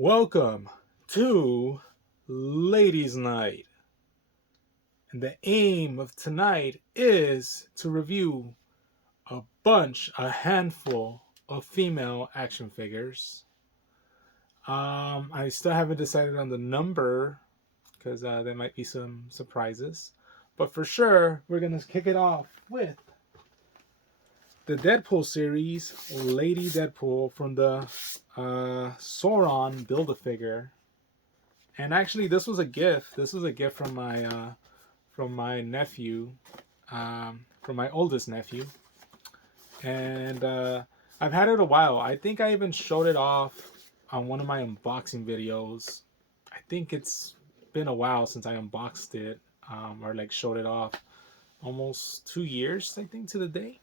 Welcome to Ladies Night. And the aim of tonight is to review a handful of female action figures. I still haven't decided on the number because there might be some surprises. But for sure, we're going to kick it off with the Deadpool series, Lady Deadpool from the Sauron Build-A-Figure. And actually, this was a gift. This was a gift from my nephew, from my oldest nephew, and I've had it a while. I think I even showed it off on one of my unboxing videos. I think it's been a while since I unboxed it, or like showed it off. Almost 2 years, I think, to the day.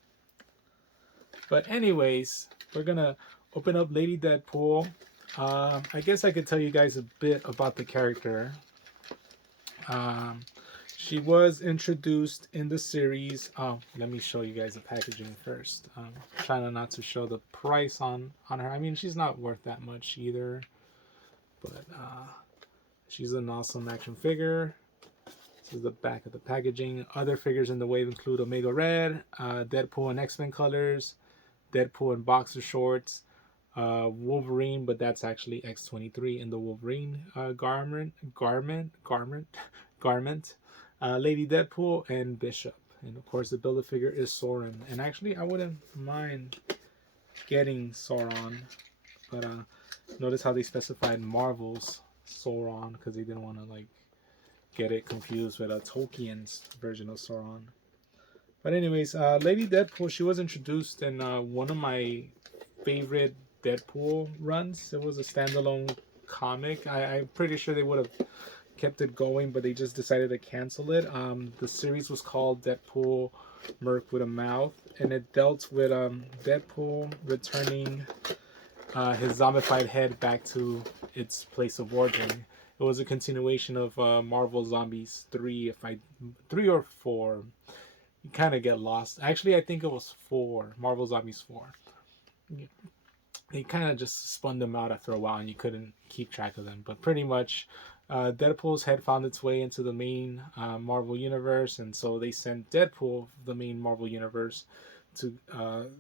But anyways, we're gonna open up Lady Deadpool. I guess I could tell you guys a bit about the character. Um, she was introduced in the series. Oh, let me show you guys the packaging first. Trying not to show the price on her. I mean, she's not worth that much either, but she's an awesome action figure. This is the back of the packaging. Other figures in the wave include Omega Red, Deadpool in X-Men colors, Deadpool in boxer shorts, Wolverine, but that's actually X-23 in the Wolverine garment, Lady Deadpool, and Bishop. And of course, the Build-A-Figure is Sauron. And actually, I wouldn't mind getting Sauron, but notice how they specified Marvel's Sauron because they didn't want to like get it confused with a Tolkien's version of Sauron. But anyways, Lady Deadpool, she was introduced in one of my favorite Deadpool runs. It was a standalone comic. I'm pretty sure they would have kept it going, but they just decided to cancel it. The series was called Deadpool Merc with a Mouth, and it dealt with Deadpool returning his zombified head back to its place of origin. It was a continuation of Marvel Zombies 3, 3 or 4. You kind of get lost. Actually, I think it was 4. Marvel Zombies 4. They kind of just spun them out after a while, and you couldn't keep track of them. But pretty much, Deadpool's head found its way into the main Marvel universe, and so they sent Deadpool, the main Marvel universe, to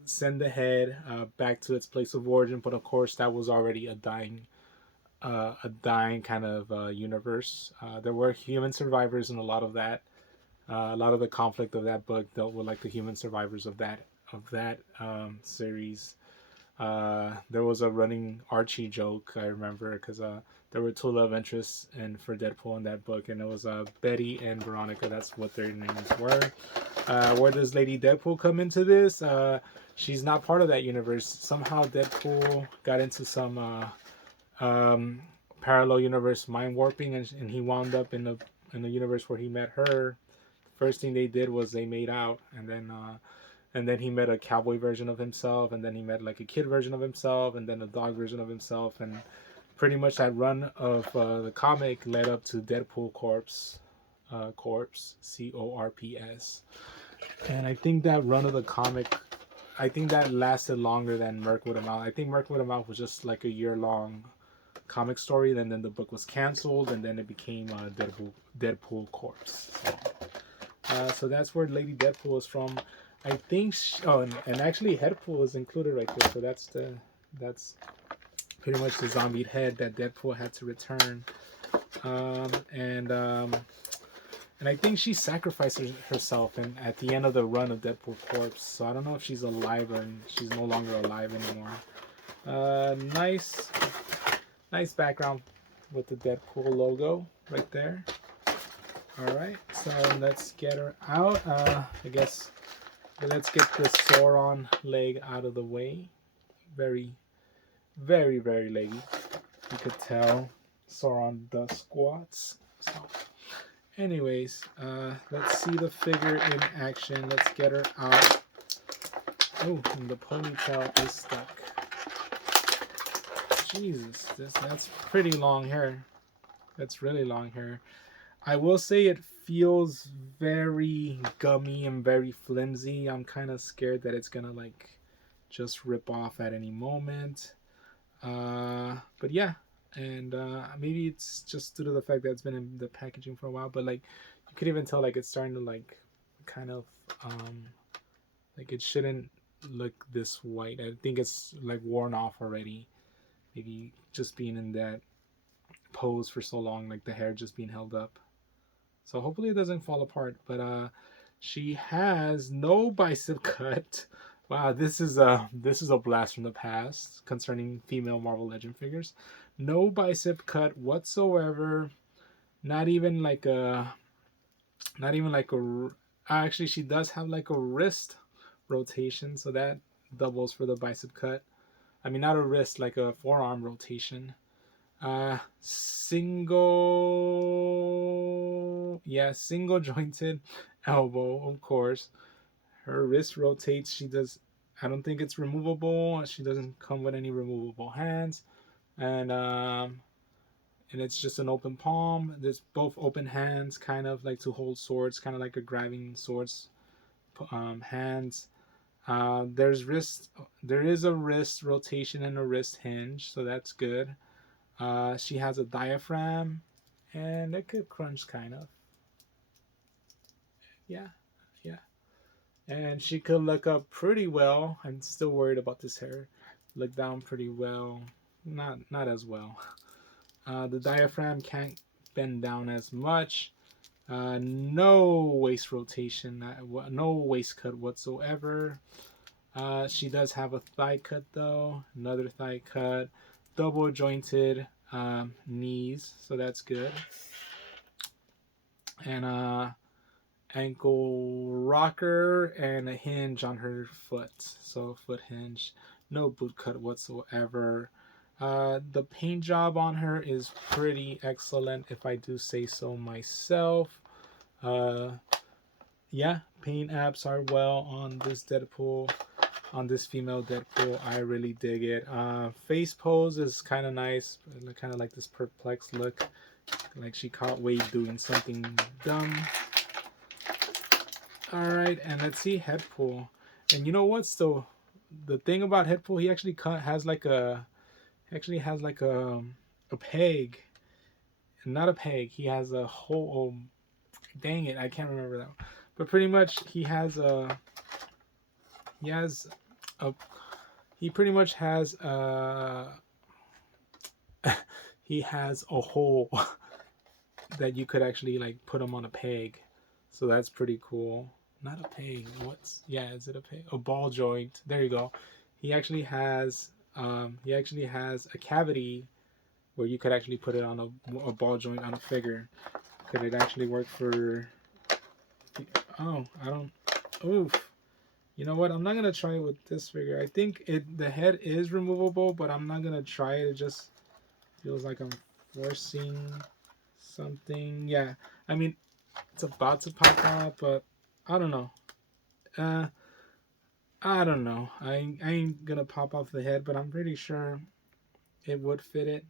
send the head back to its place of origin. But of course, that was already a dying kind of universe. There were human survivors in a lot of that. A lot of the conflict of that book dealt with like the human survivors of that series. There was a running Archie joke I remember because there were two love interests and for Deadpool in that book, and it was Betty and Veronica. That's what their names were. Where does Lady Deadpool come into this? She's not part of that universe. Somehow Deadpool got into some parallel universe mind warping, and he wound up in the universe where he met her. First thing they did was they made out, and then he met a cowboy version of himself, and then he met like a kid version of himself, and then a dog version of himself, and pretty much that run of the comic led up to Deadpool Corpse, Corps, and I think that run of the comic, I think that lasted longer than Merc with a Mouth. I think Merc with a Mouth was just like a year-long comic story, and then the book was canceled, and then it became Deadpool Corpse. So that's where Lady Deadpool is from. I think. And actually, Headpool is included right there. So that's pretty much the zombie head that Deadpool had to return. And I think she sacrificed herself at the end of the run of Deadpool Corpse. So I don't know if she's alive or she's no longer alive anymore. Nice background with the Deadpool logo right there. All right, so let's get her out. I guess let's get the Sauron leg out of the way. Very, very, very leggy. You could tell Sauron does squats. So, anyways, let's see the figure in action. Let's get her out. Oh, and the ponytail is stuck. Jesus, that's pretty long hair. That's really long hair. I will say it feels very gummy and very flimsy. I'm kind of scared that it's gonna like just rip off at any moment. But yeah, and maybe it's just due to the fact that it's been in the packaging for a while, but like you could even tell like it's starting to like kind of like it shouldn't look this white. I think it's like worn off already, maybe just being in that pose for so long, like the hair just being held up. So hopefully it doesn't fall apart. But she has no bicep cut. Wow, this is a blast from the past concerning female Marvel Legend figures. No bicep cut whatsoever. Not even like a, not even like a. Actually, she does have like a wrist rotation, so that doubles for the bicep cut. I mean, not a wrist, like a forearm rotation. Single jointed elbow, of course. Her wrist rotates. She does. I don't think it's removable. She doesn't come with any removable hands, and it's just an open palm. There's both open hands, kind of like to hold swords, kind of like a grabbing swords hands. There's wrist. There is a wrist rotation and a wrist hinge, so that's good. She has a diaphragm, and it could crunch kind of. Yeah, yeah. And she could look up pretty well. I'm still worried about this hair. Look down pretty well. Not as well. The diaphragm can't bend down as much. No waist rotation, no waist cut whatsoever. She does have a thigh cut though, another thigh cut, double jointed knees, so that's good. And ankle rocker and a hinge on her foot, so foot hinge, no boot cut whatsoever. The paint job on her is pretty excellent, if I do say so myself. Yeah, paint apps are well on this Deadpool, on this female Deadpool. I really dig it. Face pose is kind of nice, kind of like this perplexed look, like she caught Wade doing something dumb. All right, and let's see Headpool. And you know what's the thing about Headpool? He actually has like a a peg, not a peg. He has a whole. Dang it, I can't remember that. But pretty much he has a he pretty much has he has a hole that you could actually like put him on a peg. So that's pretty cool. Not a peg. Is it a peg? A ball joint. There you go. He actually has a cavity where you could actually put it on a ball joint on a figure. Could it actually work for? Oh, I don't. Oof. You know what? I'm not gonna try it with this figure. I think the head is removable, but I'm not gonna try it. It just feels like I'm forcing something. Yeah. I mean, it's about to pop out, but I don't know. Uh, I don't know. I ain't gonna pop off the head, but I'm pretty sure it would fit it.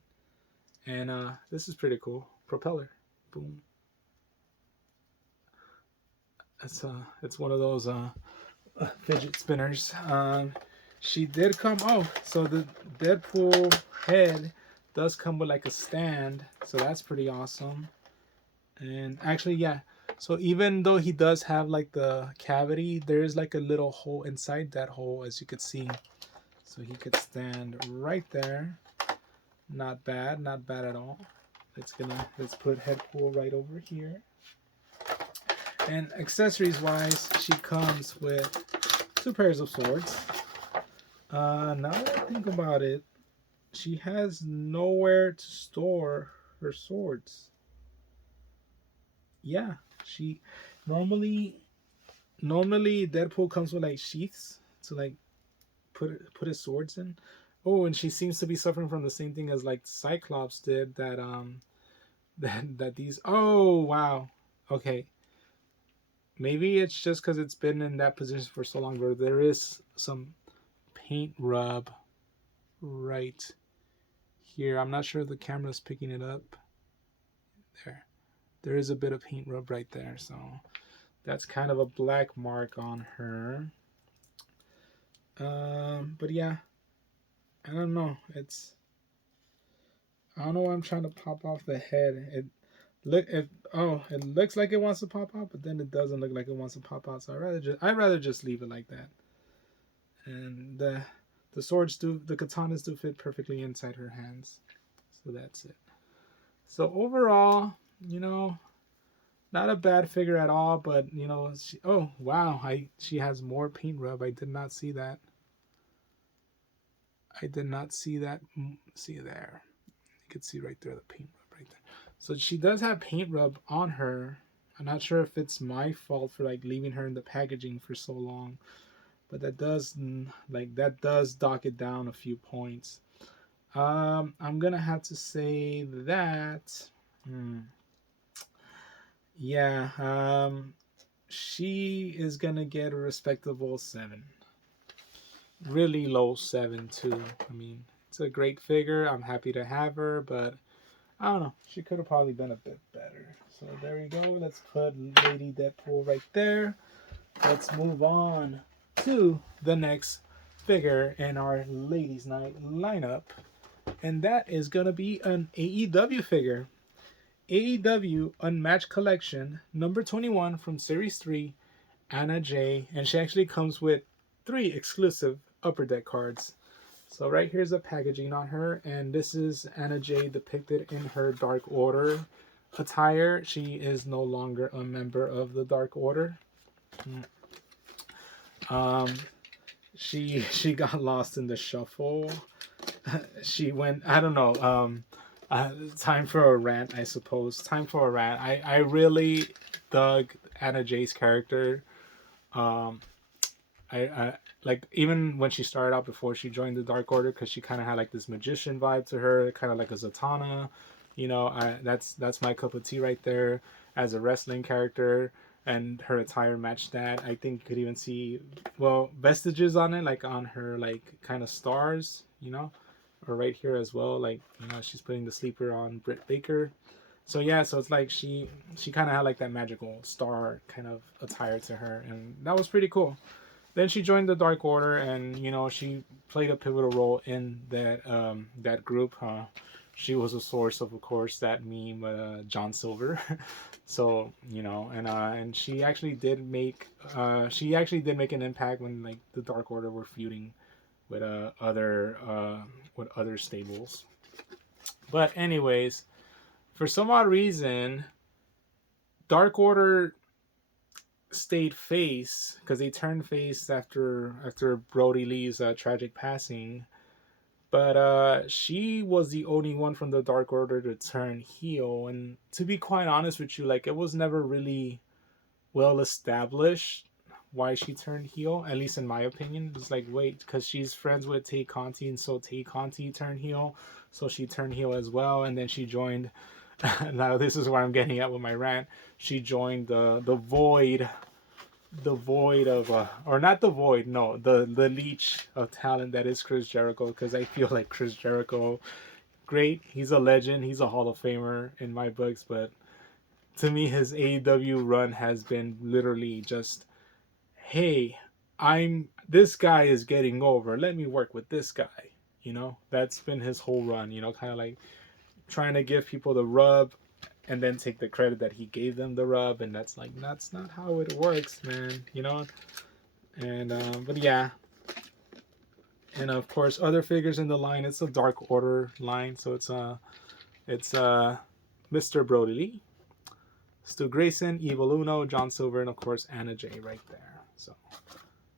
And this is pretty cool. Propeller. Boom. It's one of those fidget spinners. She did come. Oh, so the Deadpool head does come with like a stand, so that's pretty awesome. And actually, yeah. So even though he does have like the cavity, there is like a little hole inside that hole, as you could see. So he could stand right there. Not bad, not bad at all. Let's put Headpool right over here. And accessories wise, she comes with 2 pairs of swords. Now that I think about it, she has nowhere to store her swords. Yeah, she normally Deadpool comes with like sheaths to like put his swords in. Oh, and she seems to be suffering from the same thing as like Cyclops did, that that these. Oh wow, okay. Maybe it's just because it's been in that position for so long, but there is some paint rub right here. I'm not sure if the camera's picking it up. There is a bit of paint rub right there, so that's kind of a black mark on her. But yeah, I don't know. I don't know why I'm trying to pop off the head. It looks like it wants to pop out, but then it doesn't look like it wants to pop out. So I'd rather just leave it like that. And the the katanas do fit perfectly inside her hands. So that's it. So overall, you know, not a bad figure at all, but you know, oh wow, she has more paint rub. I did not see that. I did not see that. See there. You can see right there the paint rub right there. So she does have paint rub on her. I'm not sure if it's my fault for like leaving her in the packaging for so long, but that does dock it down a few points. I'm gonna have to say that. Yeah. She is gonna get a respectable 7. Really low 7 too. I mean, it's a great figure. I'm happy to have her, but I don't know. She could have probably been a bit better. So there we go. Let's put Lady Deadpool right there. Let's move on to the next figure in our Ladies Night lineup. And that is going to be an AEW figure. AEW Unmatched Collection, number 21 from Series 3, Anna Jay. And she actually comes with 3 exclusive Upper Deck cards. So right here's the packaging on her, and this is Anna Jay depicted in her Dark Order attire. She is no longer a member of the Dark Order. She got lost in the shuffle. She went, I don't know. Time for a rant, I suppose. Time for a rant. I really dug Anna Jay's character. I like, even when she started out before she joined the Dark Order, because she kind of had like this magician vibe to her, kind of like a Zatanna. You know, that's my cup of tea right there as a wrestling character, and her attire matched that. I think you could even see, well, vestiges on it, like on her like kind of stars, you know, or right here as well, like, you know, she's putting the sleeper on Britt Baker. So yeah, so it's like she kind of had like that magical star kind of attire to her, and that was pretty cool. Then she joined the Dark Order, and you know, she played a pivotal role in that group. She was a source of course, that meme, John Silver. So you know, and she actually did make an impact when like the Dark Order were feuding with other stables. But anyways, for some odd reason, Dark Order stayed face because they turned face after Brody Lee's tragic passing. But she was the only one from the Dark Order to turn heel, and to be quite honest with you, like, it was never really well established why she turned heel. At least in my opinion, it's like, wait, because she's friends with Tay Conti, and so Tay Conti turned heel, so she turned heel as well, and then she joined. Now this is where I'm getting at with my rant. She joined the void of or not the void, no, the leech of talent that is Chris Jericho, because I feel like Chris Jericho, great, he's a legend, he's a Hall of Famer in my books, but to me his AEW run has been literally just, hey, this guy is getting over, let me work with this guy, you know. That's been his whole run, you know, kind of like trying to give people the rub and then take the credit that he gave them the rub, and that's not how it works, man, you know. And but yeah, and of course other figures in the line, it's a Dark Order line, so it's Mr. Brody Lee, Stu Grayson, Evil Uno, John Silver, and of course Anna Jay right there. So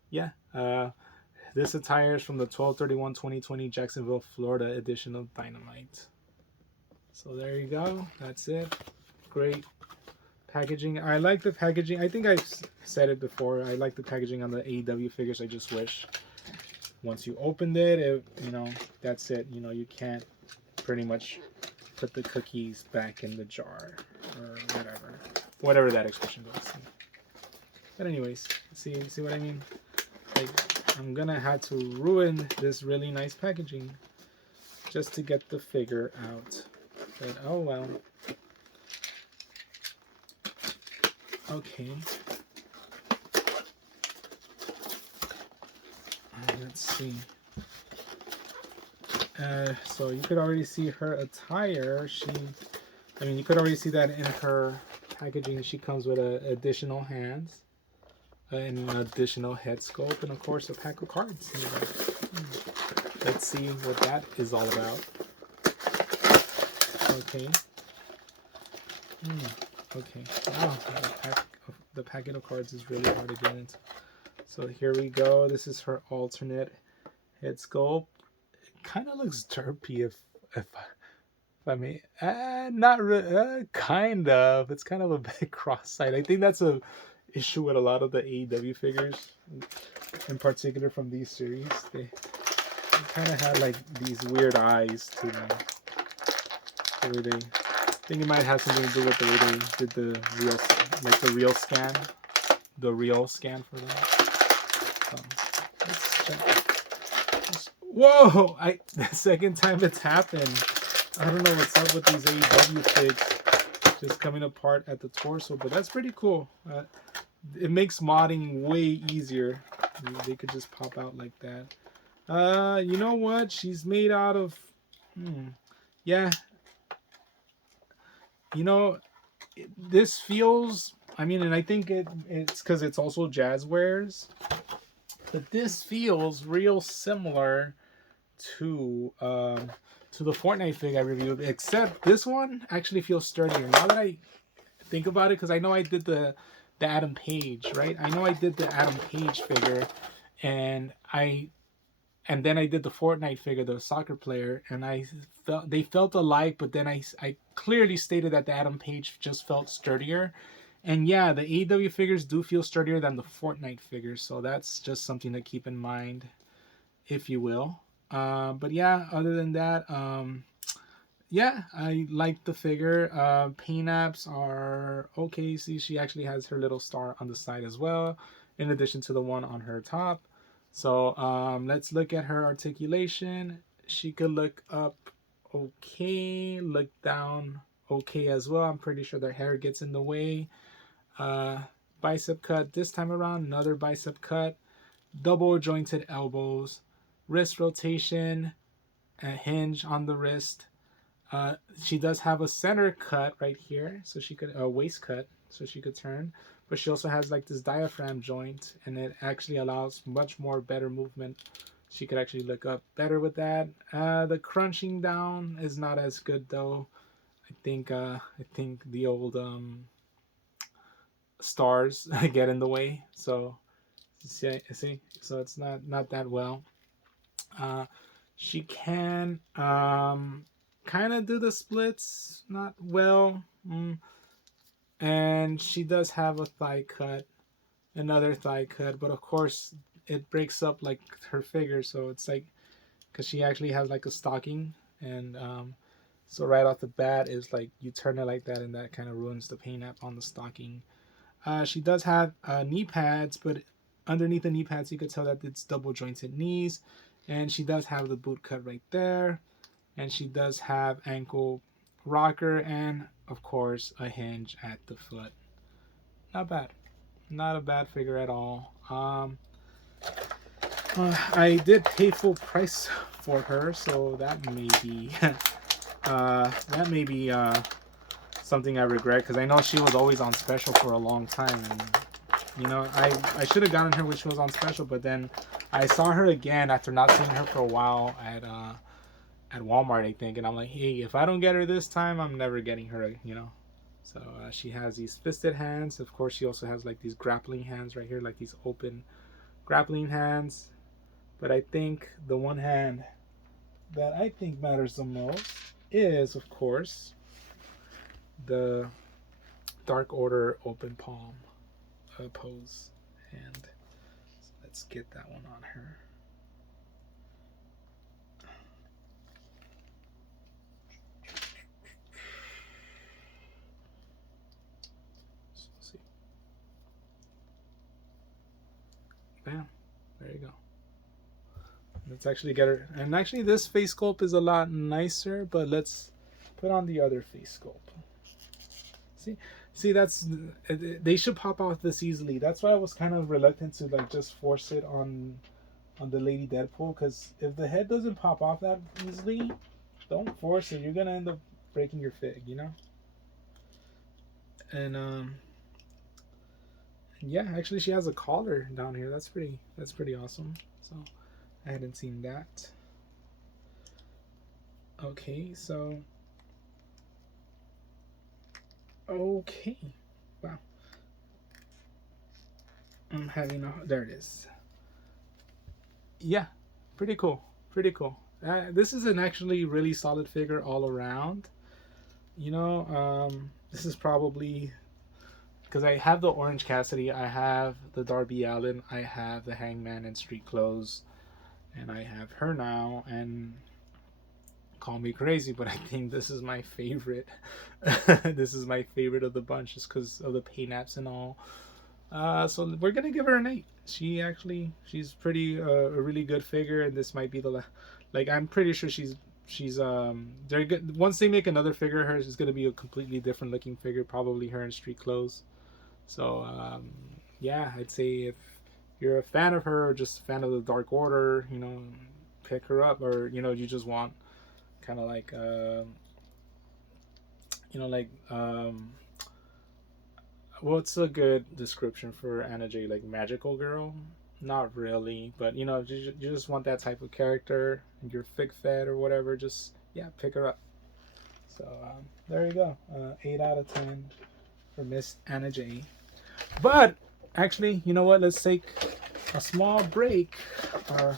yeah, this attire is from the 12/31/2020 Jacksonville, Florida edition of Dynamite. So there you go, that's it. Great packaging. I like the packaging. I think I've said it before. I like the packaging on the AEW figures. I just wish once you opened it, you know, that's it. You know, you can't pretty much put the cookies back in the jar or whatever that expression goes. But anyways, see what I mean? Like, I'm gonna have to ruin this really nice packaging just to get the figure out. But oh well. Okay. Let's see. So you could already see her attire. You could already see that in her packaging. She comes with additional hands, and an additional head sculpt, and of course a pack of cards. Let's see what that is all about. Okay. Okay. Wow, the packet of cards is really hard to get into. So here we go. This is her alternate head sculpt. It kind of looks derpy if I mean, not really. Kind of. It's kind of a bit cross-eyed. I think that's a issue with a lot of the AEW figures, in particular from these series. They kind of had like these weird eyes to them. The way they, I think it might have something to do with the way they did the real scan for them. Let's check. Whoa! The second time it's happened. I don't know what's up with these AEW figs just coming apart at the torso, but that's pretty cool. It makes modding way easier. They could just pop out like that. You know what? She's made out of... yeah. You know, this feels... and I think it's because it's also Jazzwares. But this feels real similar to the Fortnite fig I reviewed, except this one actually feels sturdier. Now that I think about it, because I know I did the Adam Page, right? I know I did the Adam Page figure, and then I did the Fortnite figure, the soccer player, and they felt alike, but then I clearly stated that the Adam Page just felt sturdier. And yeah, the AEW figures do feel sturdier than the Fortnite figures, so that's just something to keep in mind, if you will. But yeah, other than that, yeah, I like the figure. Paint apps are okay. See, she actually has her little star on the side as well, in addition to the one on her top. So let's look at her articulation. She could look up okay, look down okay as well. I'm pretty sure their hair gets in the way. Bicep cut this time around, another bicep cut, double jointed elbows, wrist rotation, a hinge on the wrist. She does have a center cut right here, so she could a waist cut, so she could turn. But she also has like this diaphragm joint, and it actually allows much more better movement. She could actually look up better with that. The crunching down is not as good though. I think the old stars get in the way. So see, so it's not that well. She can kind of do the splits, not well. And she does have a thigh cut, another thigh cut, but of course it breaks up like her figure, so it's like, because she actually has like a stocking, and so right off the bat is like you turn it like that, and that kind of ruins the paint app on the stocking. She does have knee pads, but underneath the knee pads you could tell that it's double jointed knees, and she does have the boot cut right there, and she does have ankle rocker, and of course a hinge at the foot. Not bad, not a bad figure at all. I did pay full price for her, so that may be something I regret, because I know she was always on special for a long time, and I should have gotten her when she was on special, but then I saw her again after not seeing her for a while at Walmart, I think, and I'm like, hey, if I don't get her this time, I'm never getting her, So she has these fisted hands. Of course, she also has like these grappling hands right here, like these open grappling hands. But I think the one hand that I think matters the most is, of course, the Dark Order open palm pose. And so let's get that one on her. Bam. There you go. Let's actually get her. And actually, this face sculpt is a lot nicer, but let's put on the other face sculpt. See, that's, they should pop out this easily. That's why I was kind of reluctant to like just force it on on the Lady Deadpool, because if the head doesn't pop off that easily, don't force it. You're gonna end up breaking your fig, you know. And yeah, actually, she has a collar down here. That's pretty awesome. So I hadn't seen that. Okay, so okay, wow. I'm having a there it is. Yeah, pretty cool. Pretty cool. This is an actually really solid figure all around. You know, this is probably because I have the Orange Cassidy, I have the Darby Allin, I have the Hangman and Street Clothes, and I have her now. And call me crazy, but I think this is my favorite. This is my favorite of the bunch, just because of the paint apps and all. So we're gonna give her an 8. She's pretty a really good figure, and this might be the like I'm pretty sure she's they're good. Once they make another figure of hers, it's gonna be a completely different looking figure, probably her in Street Clothes. So yeah, I'd say if you're a fan of her or just a fan of the Dark Order, you know, pick her up, or you know, you just want kind of like you know, like what's a good description for Anna J? Like magical girl? Not really, but you know, you just want that type of character, and you're fig fed or whatever. Just yeah, pick her up. So there you go, 8 out of 10 for Miss Anna J. But actually, you know what? Let's take a small break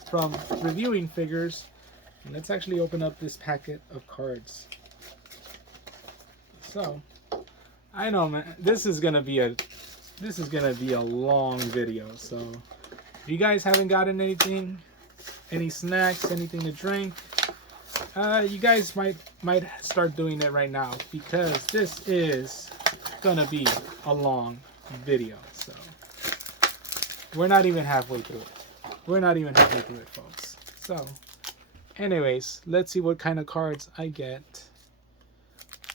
from reviewing figures, and let's actually open up this packet of cards. So I know, man, this is gonna be a long video. So if you guys haven't gotten anything, any snacks, anything to drink, you guys might start doing it right now, because this is gonna be a long video. So we're not even halfway through it. We're not even halfway through it, folks. So anyways, let's see what kind of cards I get.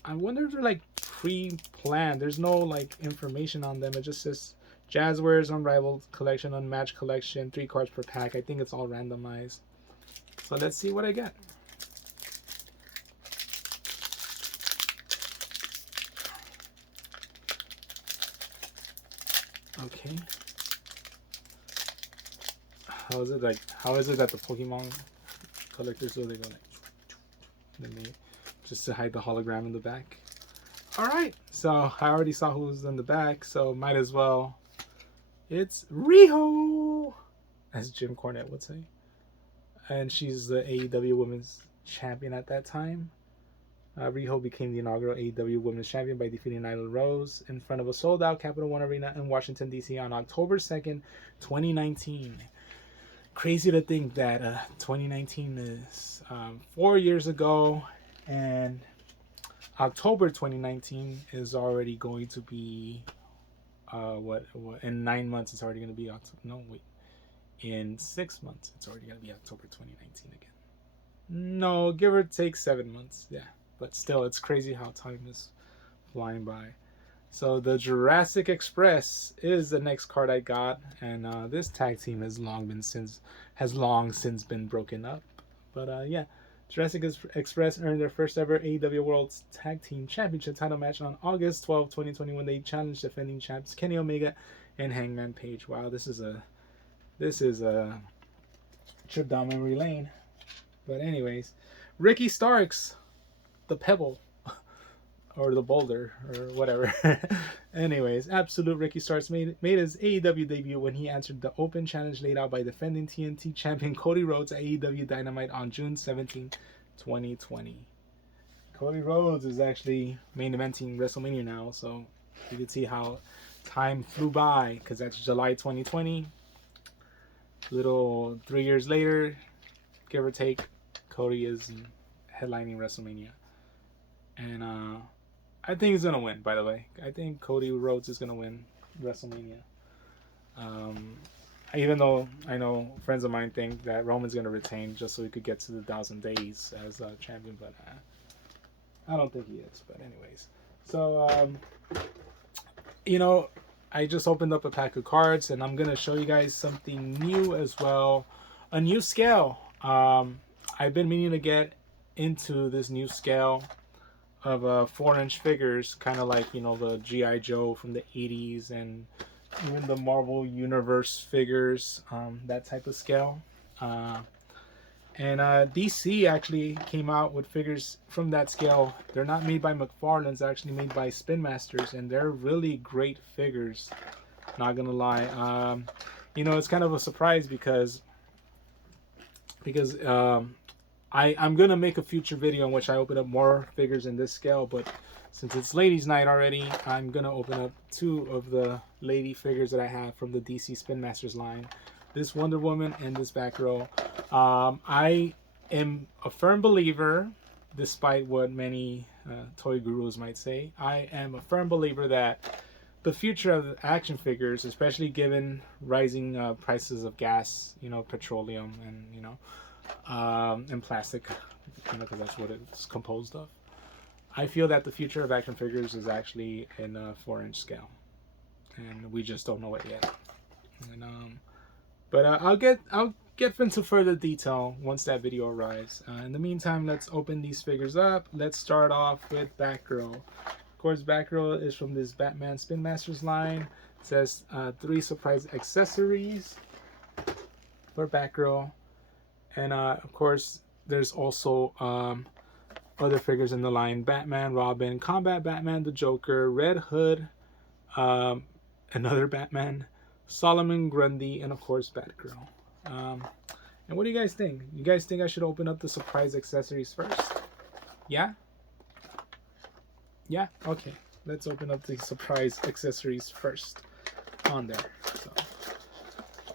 I wonder if they're like pre-planned. There's no like information on them. It just says Jazzwares Unrivaled Collection, Unmatched Collection, 3 cards per pack. I think it's all randomized. So let's see what I get. Okay. How is it that the Pokemon collectors do? They go like, then they just to hide the hologram in the back. All right, so I already saw who's in the back, so might as well. It's Riho, as Jim Cornette would say, and she's the AEW Women's Champion at that time. Riho became the inaugural AEW Women's Champion by defeating Nyla Rose in front of a sold-out Capital One Arena in Washington, D.C. on October 2nd, 2019. Crazy to think that 2019 is 4 years ago, and October 2019 is already going to be what in 9 months it's already going to be October. No, wait, in 6 months it's already going to be October 2019 again. No, give or take 7 months. Yeah, but still, it's crazy how time is flying by. So the Jurassic Express is the next card I got, and this tag team has long since been broken up. But yeah, Jurassic Express earned their first ever AEW World Tag Team Championship title match on August 12, 2020, when they challenged defending champs Kenny Omega and Hangman Page. Wow, this is a trip down memory lane. But anyways, Ricky Starks, the Pebble, or the Boulder, or whatever. Anyways, Absolute Ricky Starks made his AEW debut when he answered the open challenge laid out by defending TNT champion Cody Rhodes at AEW Dynamite on June 17, 2020. Cody Rhodes is actually main eventing WrestleMania now, so you can see how time flew by, because that's July 2020. Little 3 years later, give or take, Cody is headlining WrestleMania. And I think he's going to win, by the way. I think Cody Rhodes is going to win WrestleMania. Even though I know friends of mine think that Roman's going to retain just so he could get to the 1,000 days as champion, but I don't think he is. But anyways. So, you know, I just opened up a pack of cards, and I'm going to show you guys something new as well. a new scale. I've been meaning to get into this new scale of 4-inch figures, kind of like, you know, the G.I. Joe from the 80s and even the Marvel Universe figures, that type of scale. And DC actually came out with figures from that scale. They're not made by McFarlane's, they're actually made by Spinmasters, and they're really great figures. Not gonna lie. You know, it's kind of a surprise because I'm gonna make a future video in which I open up more figures in this scale, but since it's ladies' night already, I'm gonna open up 2 of the lady figures that I have from the DC Spin Masters line. This Wonder Woman and this Batgirl. I am a firm believer, despite what many toy gurus might say, I am a firm believer that the future of action figures, especially given rising prices of gas, you know, petroleum, and you know, and plastic, you know, because that's what it's composed of. I feel that the future of action figures is actually in a 4-inch scale, and we just don't know it yet. And but I'll get into further detail once that video arrives. In the meantime, let's open these figures up. Let's start off with Batgirl. Of course, Batgirl is from this Batman Spin Masters line. It says 3 surprise accessories for Batgirl. And of course, there's also other figures in the line: Batman, Robin, Combat Batman, the Joker, Red Hood, another Batman, Solomon Grundy, and of course Batgirl. And what do you guys think? You guys think I should open up the surprise accessories first? Yeah? Yeah? Okay. Let's open up the surprise accessories first on there. So,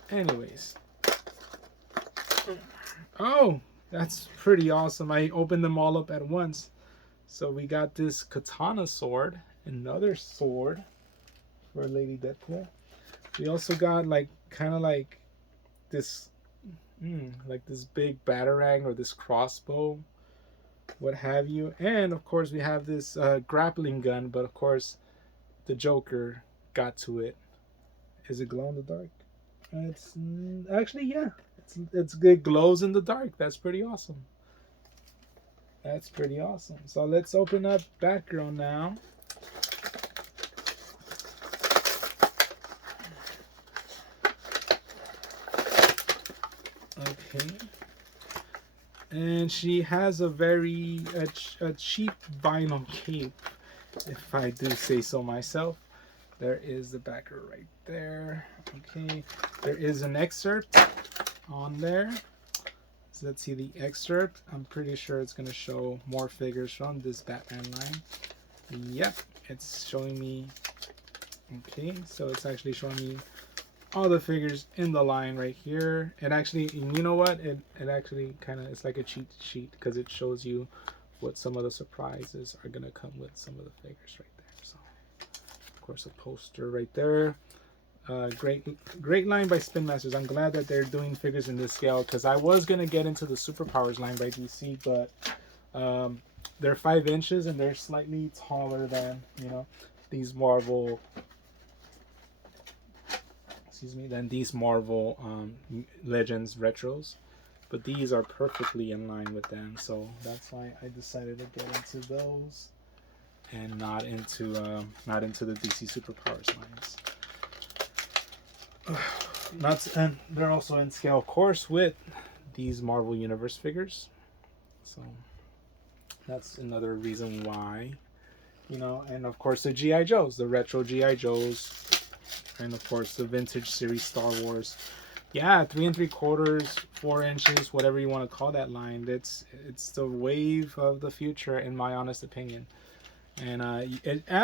anyways. Oh, that's pretty awesome. I opened them all up at once. So we got this katana sword, another sword for Lady Deadpool. We also got like kind of like this big batarang or this crossbow, what have you. And of course we have this grappling gun, but of course the Joker got to it. Is it glow in the dark? It's actually, yeah, it's good, glows in the dark. That's pretty awesome. That's pretty awesome. So let's open up Batgirl now. Okay. And she has a very a cheap vinyl cape, if I do say so myself. There is the Batgirl right there. Okay. There is an excerpt on there. So let's see the excerpt. I'm pretty sure it's going to show more figures from this Batman line. Yep, it's showing me. Okay, so it's actually showing me all the figures in the line right here. And actually, you know what? It actually kind of, it's like a cheat sheet because it shows you what some of the surprises are going to come with some of the figures right there. So, of course, a poster right there. Great line by Spin Masters. I'm glad that they're doing figures in this scale because I was gonna get into the Superpowers line by DC, but they're 5 inches and they're slightly taller than, you know, these Marvel. Than these Marvel Legends retros, but these are perfectly in line with them. So that's why I decided to get into those and not into the DC Superpowers lines. And they're also in scale, of course, with these Marvel Universe figures. So that's another reason why, you know. And of course the G.I. Joes, the retro G.I. Joes, and of course the vintage series Star Wars. Yeah, 3 3/4, 4 inches, whatever you want to call that line. It's the wave of the future, in my honest opinion. And I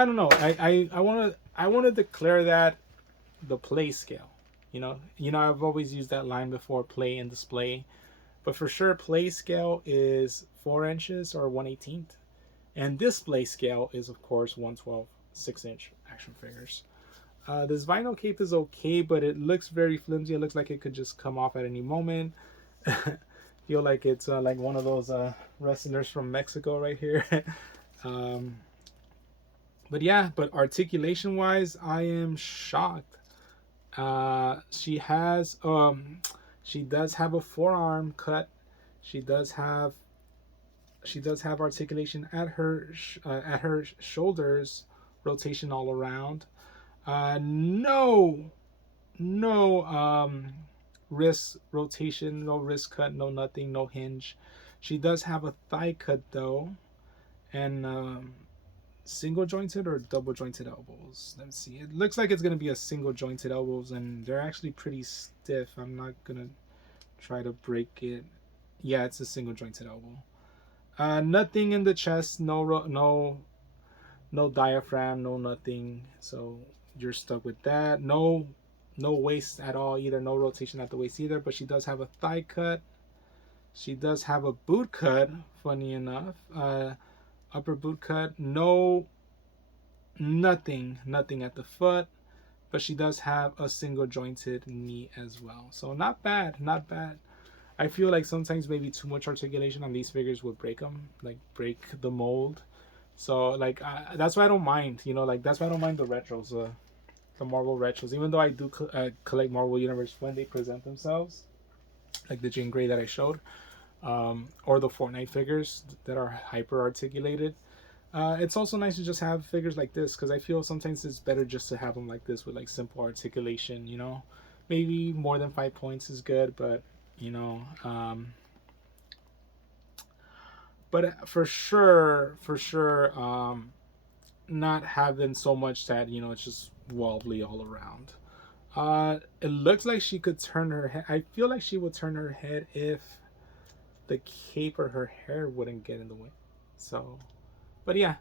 don't know. I want to declare that the play scale. You know, I've always used that line before, play and display. But for sure, play scale is 4 inches or 1/18. And display scale is, of course, 1/12, 6-inch action figures. This vinyl cape is okay, but it looks very flimsy. It looks like it could just come off at any moment. Feel like it's like one of those wrestlers from Mexico right here. But yeah, but articulation-wise, I am shocked. She has She does have a forearm cut. She does have articulation at her shoulders, rotation all around. No wrist rotation, no wrist cut, no nothing, no hinge. She does have a thigh cut though, and single jointed or double jointed elbows. Let's see. It looks like it's gonna be a single jointed elbows, and they're actually pretty stiff. I'm not gonna try to break it. Yeah, it's a single jointed elbow. Nothing in the chest. No diaphragm. No nothing. So you're stuck with that. No waist at all either. No rotation at the waist either. But she does have a thigh cut. She does have a boot cut. Funny enough, upper boot cut. Nothing at the foot. But she does have a single jointed knee as well. So not bad. Not bad. I feel like sometimes maybe too much articulation on these figures would break them, like break the mold. So like that's why I don't mind, like that's why I don't mind the retros, the Marvel retros. Even though I do collect Marvel Universe when they present themselves, like the Jean Grey that I showed, or the Fortnite figures that are hyper articulated. It's also nice to just have figures like this because I feel sometimes it's better just to have them like this with like simple articulation. Maybe more than 5 points is good, but you know but for sure not having so much that it's just wobbly all around. It looks like she could turn her head. I feel like she would turn her head if the cape or her hair wouldn't get in the way. So but yeah,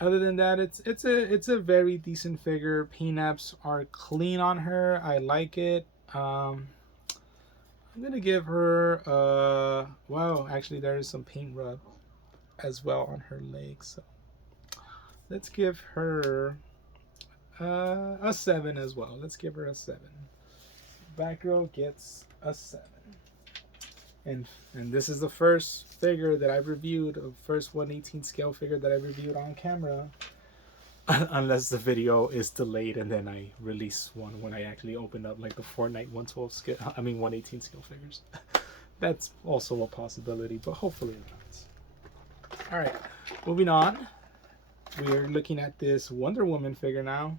other than that, it's a very decent figure. Paint-apps are clean on her. I like it. I'm gonna give her wow, actually there is some paint rub as well on her legs, so let's give her a 7 as well. Let's give her a 7. Batgirl gets a 7. And this is the first figure that I've reviewed, the first 1/18 scale figure that I reviewed on camera. Unless the video is delayed and then I release one when I actually open up like the Fortnite 112 scale, 1/18 scale figures. That's also a possibility, but hopefully not. All right, moving on. We're looking at this Wonder Woman figure now,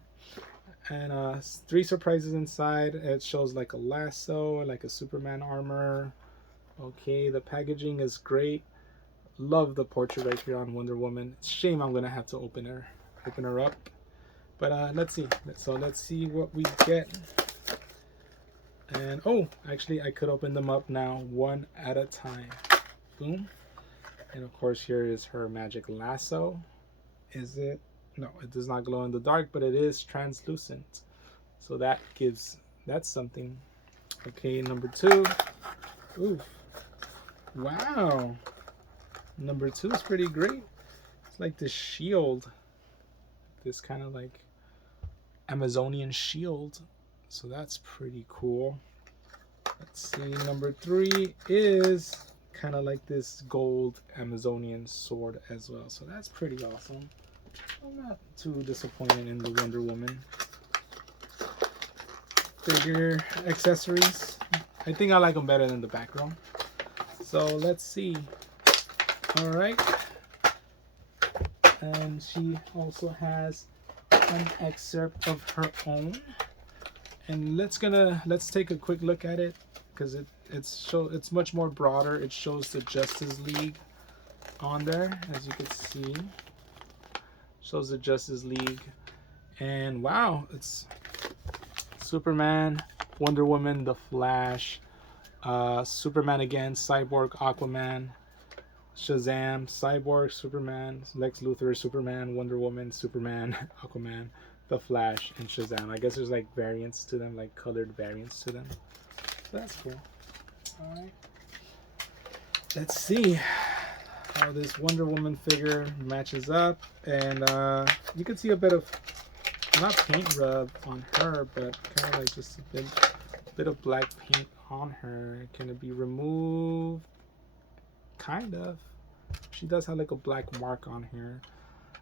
and 3 surprises inside. It shows like a lasso, like a Superman armor. Okay, the packaging is great. Love the portrait right here on Wonder Woman. Shame I'm gonna have to open her up, but let's see. So let's see what we get. And oh, actually I could open them up now one at a time. Boom. And of course here is her magic lasso. Is it? No, it does not glow in the dark, but it is translucent, so that's something. Okay, number 2. Oof. Wow, number 2 is pretty great. It's like this shield, this kind of like Amazonian shield, so that's pretty cool. Let's see, number 3 is kind of like this gold Amazonian sword as well, so that's pretty awesome. I'm not too disappointed in the Wonder Woman figure accessories. I think I like them better than the back row. So let's see. All right, and she also has an excerpt of her own, and let's take a quick look at it because it's much more broader. It shows the Justice League on there, as you can see. Shows the Justice League, and wow, it's Superman, Wonder Woman, the Flash, Superman again, Cyborg, Aquaman, Shazam, Cyborg, Superman, Lex Luthor, Superman, Wonder Woman, Superman, Aquaman, the Flash, and Shazam. I guess there's like variants to them, like colored variants to them. So that's cool. All right, let's see how this Wonder Woman figure matches up, and you can see a bit of not paint rub on her, but kind of like just a bit of black paint on her. Can it be removed? Kind of. She does have like a black mark on here.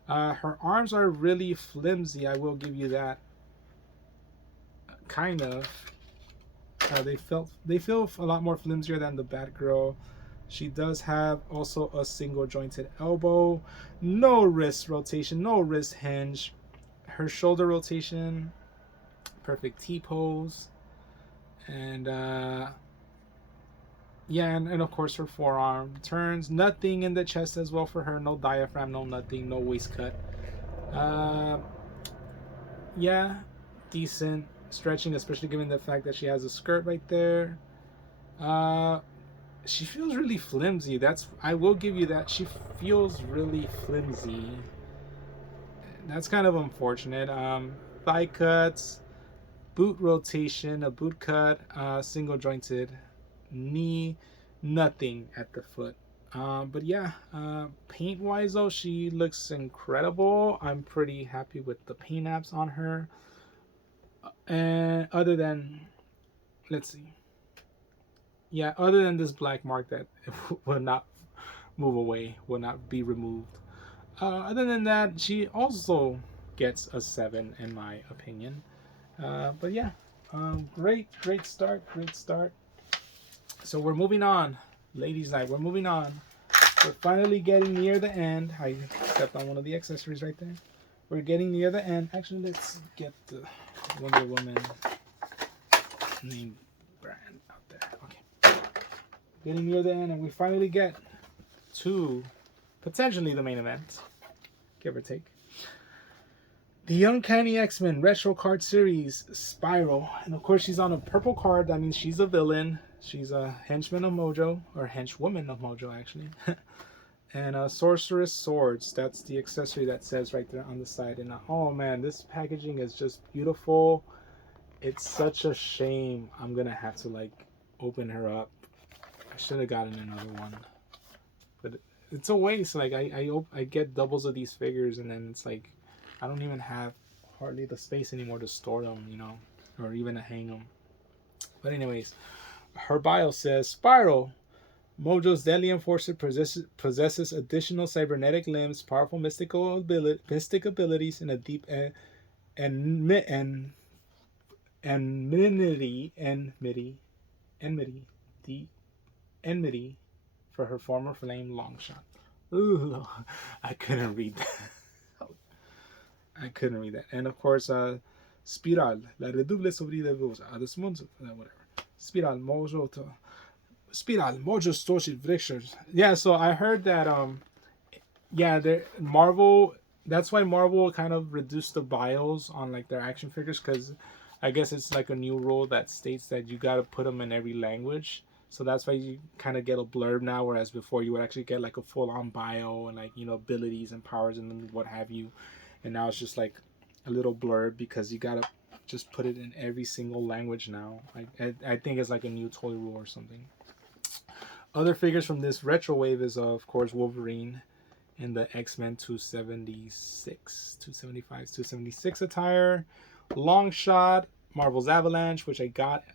Her arms are really flimsy, I will give you that. Kind of. They feel a lot more flimsier than the Batgirl. She does have also a single jointed elbow, no wrist rotation, no wrist hinge. Her shoulder rotation, perfect T pose, and yeah, and of course her forearm turns. Nothing in the chest as well for her. No diaphragm, no nothing, no waist cut. Uh, yeah, decent stretching, especially given the fact that she has a skirt right there. She feels really flimsy. I will give you that. She feels really flimsy. That's kind of unfortunate. Thigh cuts, boot rotation, a boot cut, single jointed knee, nothing at the foot. But yeah, paint wise though, she looks incredible. I'm pretty happy with the paint apps on her. And other than, let's see, yeah, other than this black mark that will not move away, will not be removed. Other than that, she also gets a 7 in my opinion. But yeah, great start. So we're moving on, ladies' night. We're moving on. We're finally getting near the end. I stepped on one of the accessories right there. We're getting near the end. Actually, let's get the Wonder Woman name brand out there. Okay. Getting near the end, and we finally get to potentially the main event, give or take. The Uncanny X-Men Retro Card Series Spiral. And of course, she's on a purple card. That means she's a villain. She's a henchman of Mojo, or henchwoman of Mojo, actually. And Sorceress Swords. That's the accessory that says right there on the side. And oh man, this packaging is just beautiful. It's such a shame I'm gonna have to like open her up. I should have gotten another one, but it's a waste. Like I get doubles of these figures, and then it's like I don't even have hardly the space anymore to store them, you know, or even to hang them. But anyways, her bio says Spiral. Mojo's deadly enforcer possesses additional cybernetic limbs, powerful mystic abilities, and a deep enmity for her former flame Longshot. Ooh, I couldn't read that. I couldn't read that. And of course, Spiral, la redouble sobreviveuse à this month, whatever. Spiral, Mojo Stoshi Victors. Yeah, so I heard that yeah, Marvel, that's why Marvel kind of reduced the bios on like their action figures, because I guess it's like a new rule that states that you got to put them in every language. So that's why you kind of get a blurb now, whereas before you would actually get like a full-on bio and like, you know, abilities and powers and what have you. And now it's just like a little blurb because you got to just put it in every single language now. I think it's like a new toy rule or something. Other figures from this retro wave is, of course, Wolverine in the X-Men 276 attire. Longshot, Marvel's Avalanche, which I got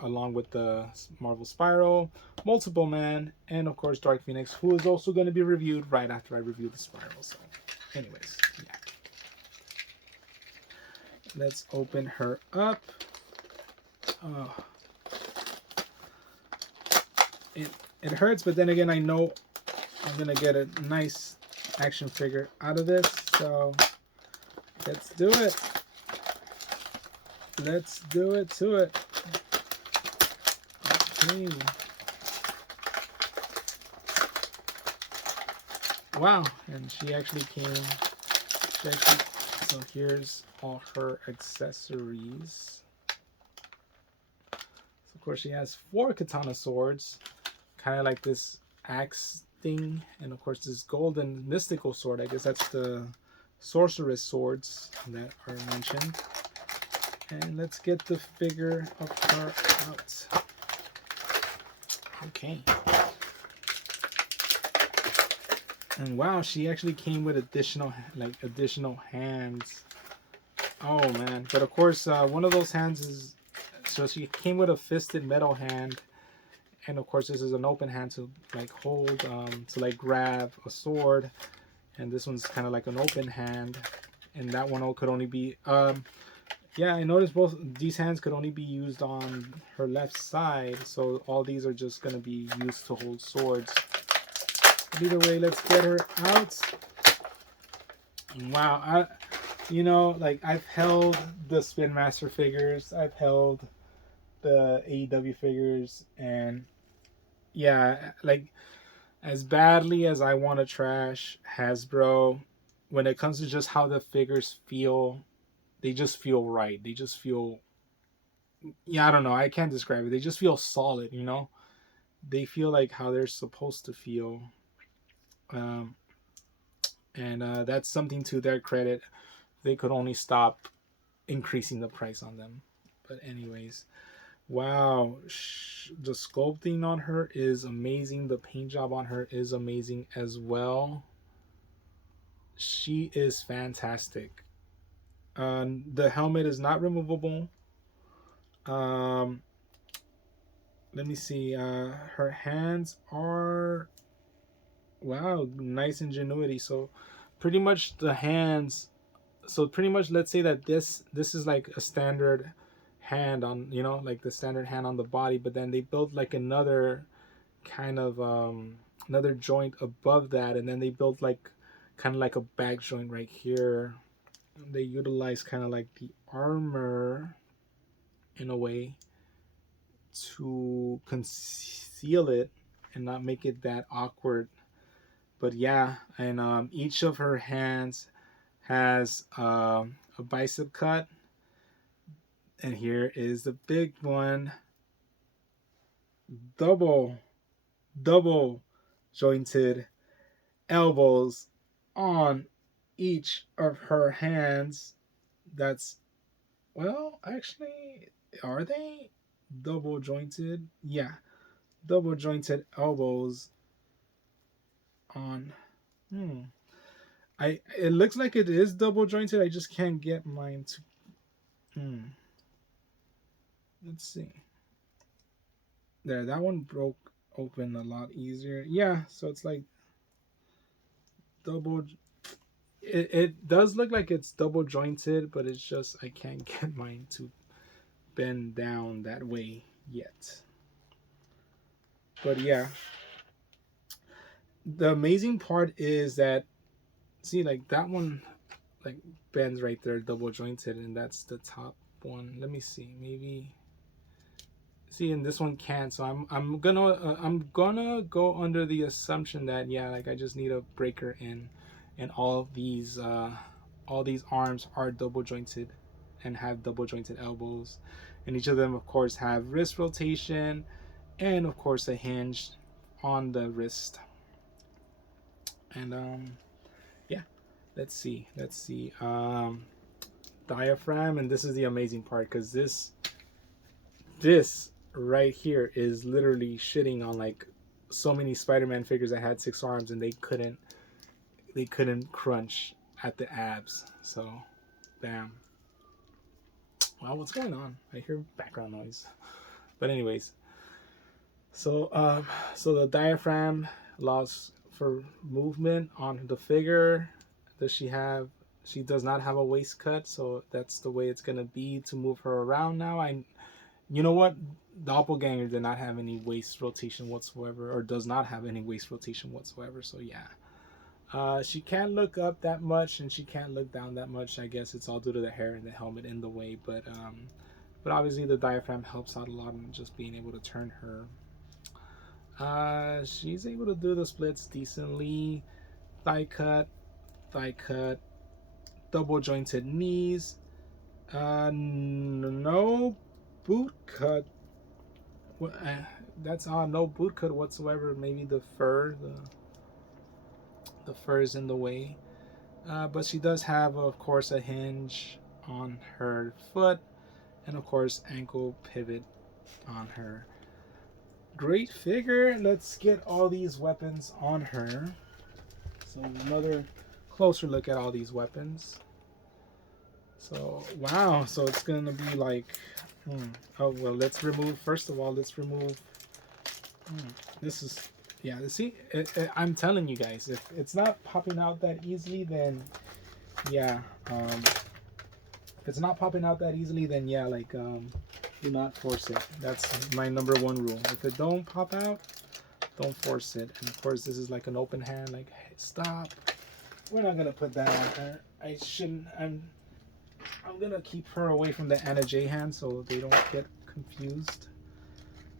along with the Marvel Spiral, Multiple Man, and of course Dark Phoenix, who is also going to be reviewed right after I review the Spiral. So, anyways, yeah. Let's open her up. It hurts, but then again, I know I'm gonna get a nice action figure out of this. So let's do it. Let's do it to it. Okay. Wow, and she actually came. So here's all her accessories. So of course, she has 4 katana swords, kind of like this axe thing, and of course this golden mystical sword. I guess that's the sorceress swords that are mentioned. And let's get the figure of her out. Okay. And wow, she actually came with additional hands. Oh man! But of course, one of those hands is, so she came with a fisted metal hand, and of course this is an open hand to like hold, to like grab a sword, and this one's kind of like an open hand, and that one could only be Yeah, I noticed both these hands could only be used on her left side, so all these are just gonna be used to hold swords. But either way, let's get her out. Wow, like I've held the Spin Master figures, I've held the AEW figures, and yeah, like as badly as I want to trash Hasbro, when it comes to just how the figures feel, they just feel right. They just feel, yeah, I don't know. I can't describe it. They just feel solid, They feel like how they're supposed to feel. Um, and that's something to their credit. They could only stop increasing the price on them. But, anyways, wow. The sculpting on her is amazing. The paint job on her is amazing as well. She is fantastic. The helmet is not removable. Um, Let me see. Her hands are, wow, nice ingenuity. So, pretty much the hands. So pretty much, let's say that this is like a standard hand on, like the standard hand on the body, but then they built like another kind of another joint above that, and then they built like kind of like a back joint right here. They utilize kind of like the armor in a way to conceal it and not make it that awkward. But yeah, and each of her hands has a bicep cut, and here is the big one: double, double jointed elbows on each of her hands. That's, well, actually, are they double jointed? Yeah, double jointed elbows on. Hmm. It looks like it is double jointed. I just can't get mine to. Hmm. Let's see. There, that one broke open a lot easier. Yeah, so it's like double. It does look like it's double jointed, but it's just I can't get mine to bend down that way yet. But yeah, the amazing part is that, see, like that one like bends right there, double jointed, and that's the top one. Let me see, maybe. See, and this one can't, so I'm gonna go under the assumption that, yeah, like I just need a breaker in, and all these arms are double jointed and have double jointed elbows, and each of them of course have wrist rotation, and of course a hinge on the wrist. And yeah, let's see diaphragm. And this is the amazing part, because this right here is literally shitting on like so many Spider-Man figures that had 6 arms, and they couldn't crunch at the abs. So, bam. Well, what's going on? I hear background noise. But anyways, so so the diaphragm allows for movement on the figure. Does she have? She does not have a waist cut, so that's the way it's gonna be to move her around now. You know what? Doppelganger did not have any waist rotation whatsoever, or does not have any waist rotation whatsoever. So yeah, she can't look up that much, and she can't look down that much. I guess it's all due to the hair and the helmet in the way, but obviously the diaphragm helps out a lot in just being able to turn her. She's able to do the splits decently. Thigh cut, thigh cut, double jointed knees. No boot cut. That's no boot cut whatsoever. Maybe the fur is in the way. But she does have, of course, a hinge on her foot, and of course ankle pivot on her. Great figure. Let's get all these weapons on her. So another closer look at all these weapons. So wow. So it's gonna be like. Oh well. Let's remove. First of all, let's remove. This is, yeah. See, I'm telling you guys, if it's not popping out that easily, then yeah, it's not popping out that easily, then yeah, like do not force it. That's my number one rule. If it don't pop out, don't force it. And of course, this is like an open hand. Like, hey, stop. We're not gonna put that on her. I shouldn't. I'm gonna keep her away from the Anna J hand so they don't get confused.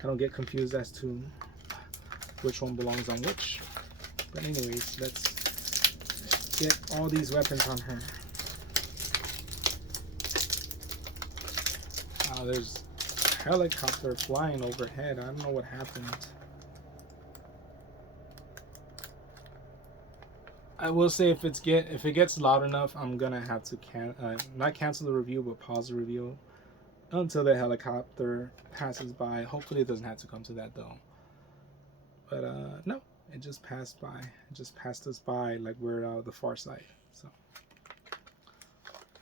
I don't get confused as to which one belongs on which. But anyways, let's get all these weapons on her. There's a helicopter flying overhead. I don't know what happened. I will say if it gets loud enough, I'm gonna have to not cancel the review, but pause the review until the helicopter passes by. Hopefully, it doesn't have to come to that though. But no, it just passed by. It just passed us by like we're the far side. So,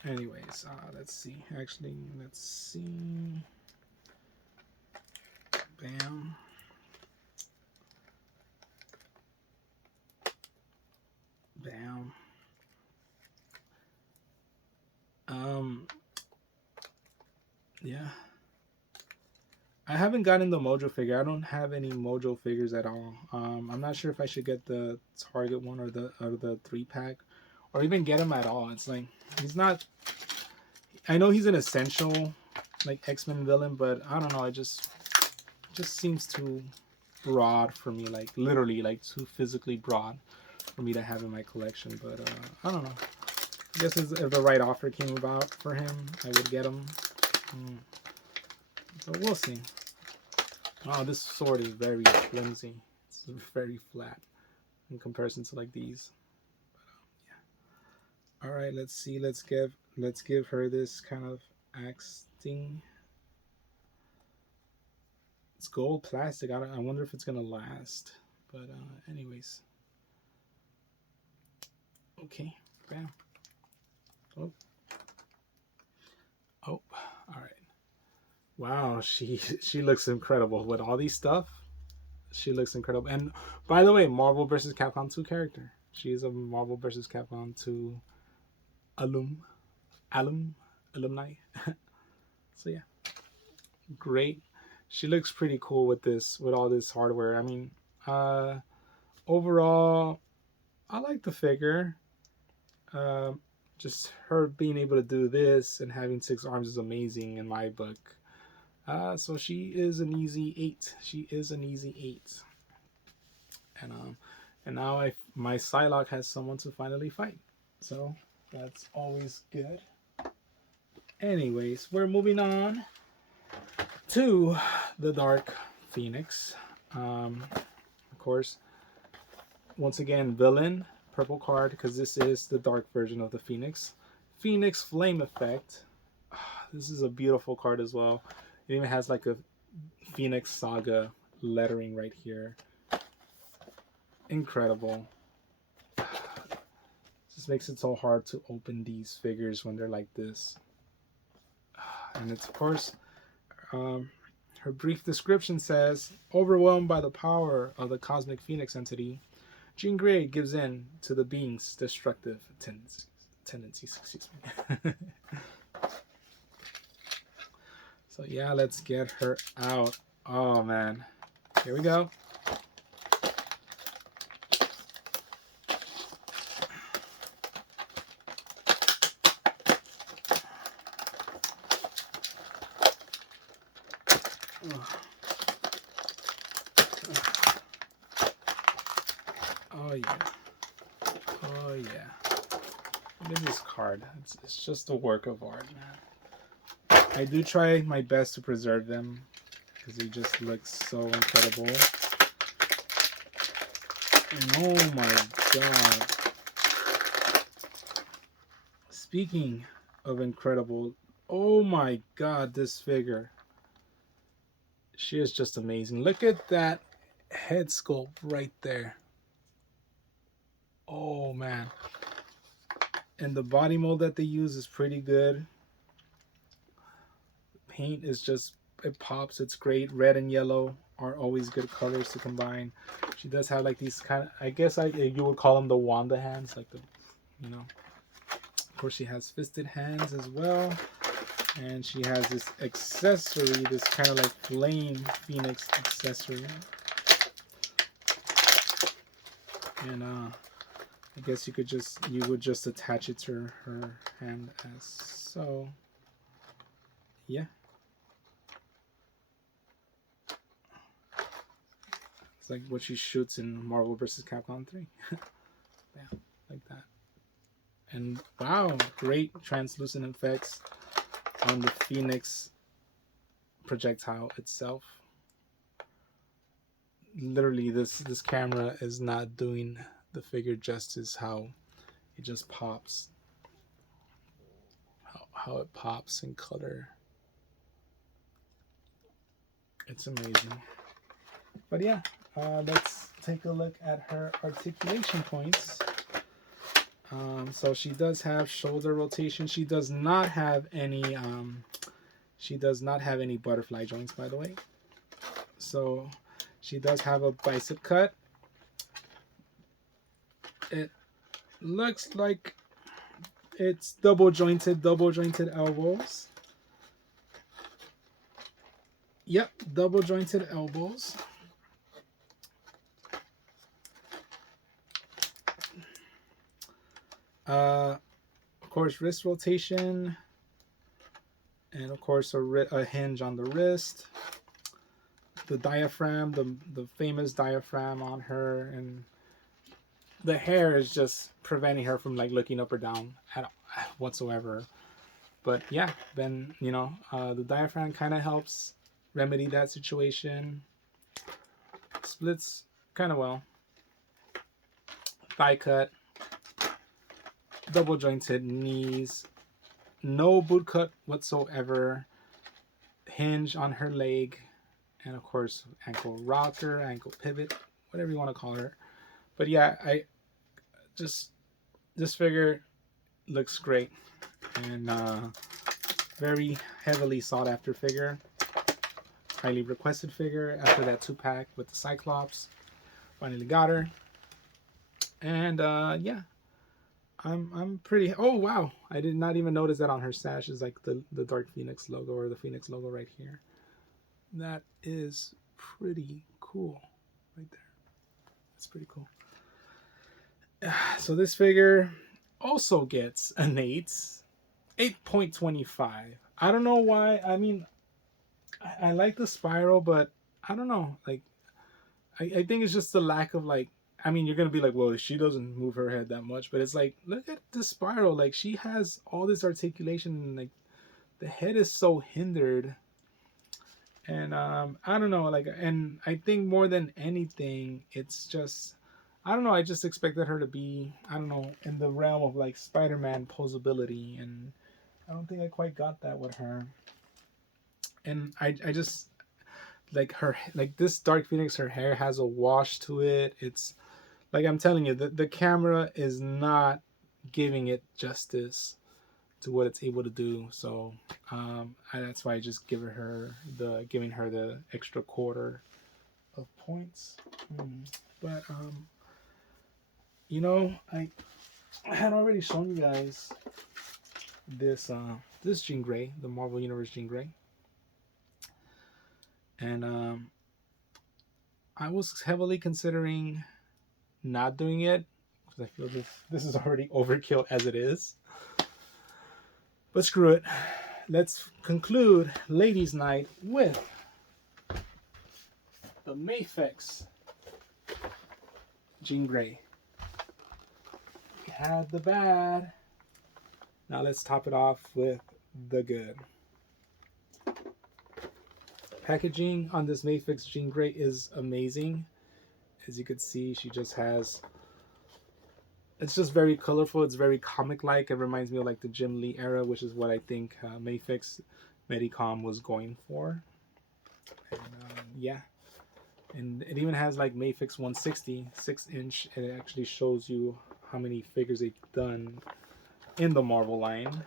anyways, let's see. Actually, let's see. Bam. Bam. Yeah. I haven't gotten the Mojo figure. I don't have any Mojo figures at all. I'm not sure if I should get the Target one or the 3-pack, or even get him at all. It's like he's not. I know he's an essential like X-Men villain, but I don't know. It just seems too broad for me. Like literally, like too physically broad for me to have in my collection. But I don't know. I guess if the right offer came about for him, I would get him. So we'll see. Wow, this sword is very flimsy. It's very flat in comparison to like these. But, yeah. All right, let's see. Let's give her this kind of axe thing. It's gold plastic. I wonder if it's gonna last. But anyways. Okay. Bam. Oh. Oh. All right. Wow, she looks incredible with all these stuff. She looks incredible. And by the way, Marvel vs. Capcom 2 character. She is a Marvel vs. Capcom 2 alumni. So yeah, great. She looks pretty cool with all this hardware. I mean, overall, I like the figure. Just her being able to do this and having 6 arms is amazing in my book. So she is an easy 8. She is an easy 8. And now my Psylocke has someone to finally fight. So that's always good. Anyways, we're moving on to the Dark Phoenix. Of course, once again, villain, purple card, because this is the dark version of the Phoenix. Phoenix Flame Effect. This is a beautiful card as well. It even has like a Phoenix Saga lettering right here. Incredible. Just makes it so hard to open these figures when they're like this. And it's, of course, her brief description says, overwhelmed by the power of the cosmic Phoenix entity, Jean Grey gives in to the being's destructive tendencies. Excuse me. So yeah, let's get her out. Oh man, here we go. Oh yeah. Oh yeah. Look at this card. It's just a work of art, man. I do try my best to preserve them because they just look so incredible. And oh my god. Speaking of incredible, oh my god, this figure. She is just amazing. Look at that head sculpt right there. Oh man. And the body mold that they use is pretty good. Paint is just, it pops. It's great. Red and yellow are always good colors to combine. She does have like these kind of, I guess you would call them the Wanda hands, like the, you know. Of course, she has fisted hands as well. And she has this accessory, this kind of like flame phoenix accessory. And I guess you would just attach it to her hand as so. Yeah. It's like what she shoots in Marvel vs. Capcom 3. Yeah, like that. And wow, great translucent effects on the Phoenix projectile itself. Literally, this camera is not doing the figure justice. How it just pops. How it pops in color. It's amazing. But yeah, let's take a look at her articulation points. So she does have shoulder rotation. She does not have any. She does not have any butterfly joints, by the way. So she does have a bicep cut. It looks like it's double jointed elbows. Yep, double jointed elbows. Of course, wrist rotation, and of course a hinge on the wrist. The diaphragm, the famous diaphragm on her, and the hair is just preventing her from like looking up or down at whatsoever. But yeah, then the diaphragm kind of helps remedy that situation. Splits kind of well. Thigh cut, double jointed knees, no boot cut whatsoever. Hinge on her leg, and of course ankle rocker, ankle pivot, whatever you want to call her. But yeah, I just this figure looks great, and very heavily sought after figure, highly requested figure. After that 2-pack with the Cyclops, finally got her. And yeah, I'm pretty. Oh wow, I did not even notice that on her sash is like the Dark Phoenix logo, or the Phoenix logo right here. That is pretty cool right there. That's pretty cool. So this figure also gets an 8.25. I don't know why. I mean, I like the spiral, but I don't know. Like, I think it's just the lack of like. I mean, you're gonna be like, well, she doesn't move her head that much, but it's like, look at the spiral. Like, she has all this articulation. Like, the head is so hindered. And I don't know. Like, and I think more than anything, it's just. I don't know. I just expected her to be, I don't know, in the realm of like Spider-Man posability, and I don't think I quite got that with her. And I just like her, like this Dark Phoenix, her hair has a wash to it. It's like I'm telling you, the camera is not giving it justice to what it's able to do. So that's why I just giving her the extra quarter of points. But I had already shown you guys this Jean Grey, the Marvel Universe Jean Grey, and I was heavily considering not doing it because I feel this is already overkill as it is. But screw it. Let's conclude Ladies' Night with the Mafex Jean Grey. We had the bad. Now let's top it off with the good. Packaging on this Mafex Jean Grey is amazing. As you can see, she just has... It's just very colorful. It's very comic-like. It reminds me of like the Jim Lee era, which is what I think Mafex Medicom was going for. And yeah. And it even has like Mafex 160, 6-inch. It actually shows you how many figures they've done in the Marvel line.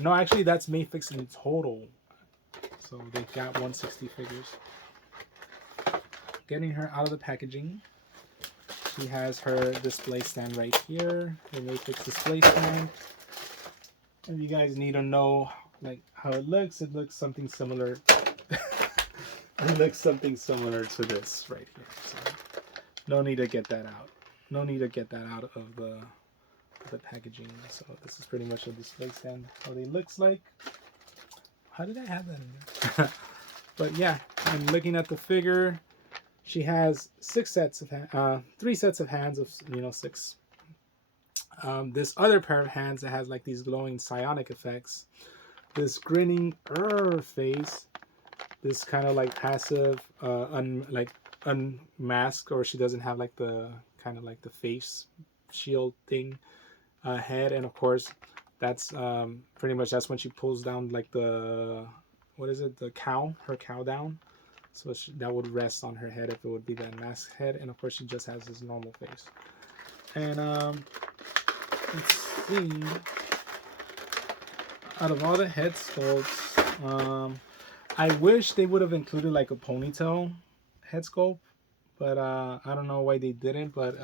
No, actually that's Mafex in total. So they've got 160 figures. Getting her out of the packaging. She has her display stand right here. The Mafex display stand. If you guys need to know like how it looks something similar. It looks something similar to this right here. So no need to get that out. No need to get that out of the packaging. So this is pretty much a display stand. How they looks like. How did I have that in there? But yeah, I'm looking at the figure. She has 3 sets of hands of 6. This other pair of hands that has like these glowing psionic effects. This grinning face. This kind of like passive, unmasked, or she doesn't have like the kind of like the face shield thing head, and of course that's pretty much that's when she pulls down like the the her cow down, so that would rest on her head if it would be that mask head, and of course she just has this normal face. And let's see, out of all the head sculpts, I wish they would have included like a ponytail head sculpt, but I don't know why they didn't. But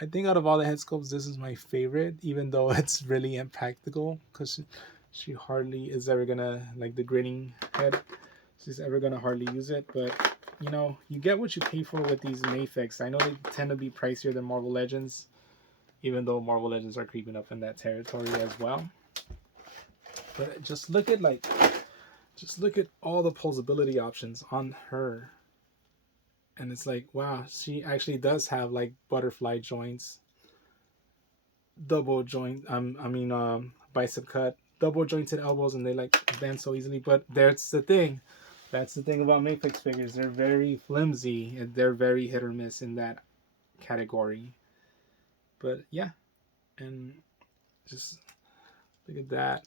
I think out of all the head sculpts, this is my favorite, even though it's really impractical because she hardly is ever gonna, like the grinning head, she's ever gonna hardly use it. But you know, you get what you pay for with these Mafex. I know they tend to be pricier than Marvel Legends, even though Marvel Legends are creeping up in that territory as well. But just look at all the posability options on her. And it's like, wow, she actually does have like butterfly joints, double joint, bicep cut, double jointed elbows, and they like bend so easily. But that's the thing. That's the thing about Mafex figures. They're very flimsy and they're very hit or miss in that category. But yeah, and just look at that.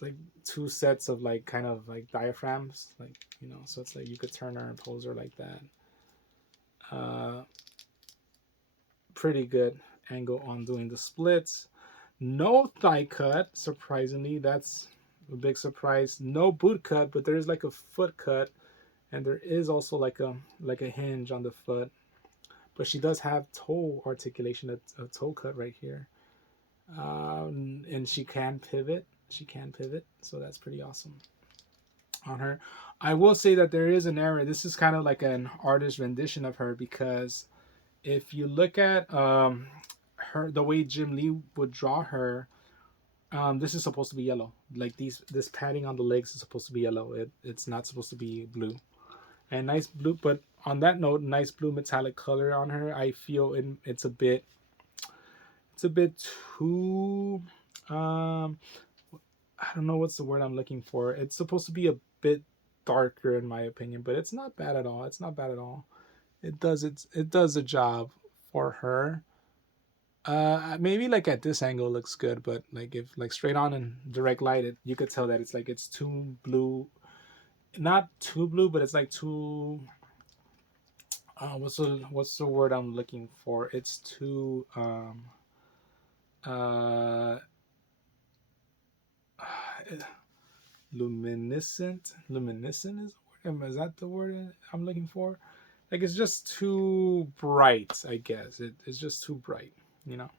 Like 2 sets of like kind of like diaphragms, like, you know, so it's like you could turn her and pose her like that. Pretty good angle on doing the splits. No thigh cut, surprisingly. That's a big surprise. No boot cut, but there is like a foot cut, and there is also like a hinge on the foot. But she does have toe articulation, a toe cut right here, and she can pivot. So that's pretty awesome on her. I will say that there is an error. This is kind of like an artist rendition of her, because if you look at her, the way Jim Lee would draw her, this is supposed to be yellow. Like this padding on the legs is supposed to be yellow. It's not supposed to be blue. And nice blue, but on that note, nice blue metallic color on her. I feel it's a bit too I don't know what's the word I'm looking for. It's supposed to be a bit darker in my opinion, but it's not bad at all. It does a job for her. Maybe like at this angle it looks good, but like if like straight on and direct light, you could tell that it's too blue. Not too blue, but it's like too. What's the word I'm looking for? It's too uh luminescent. Luminescent is that the word I'm looking for? Like it's just too bright. I guess it's just too bright, you know.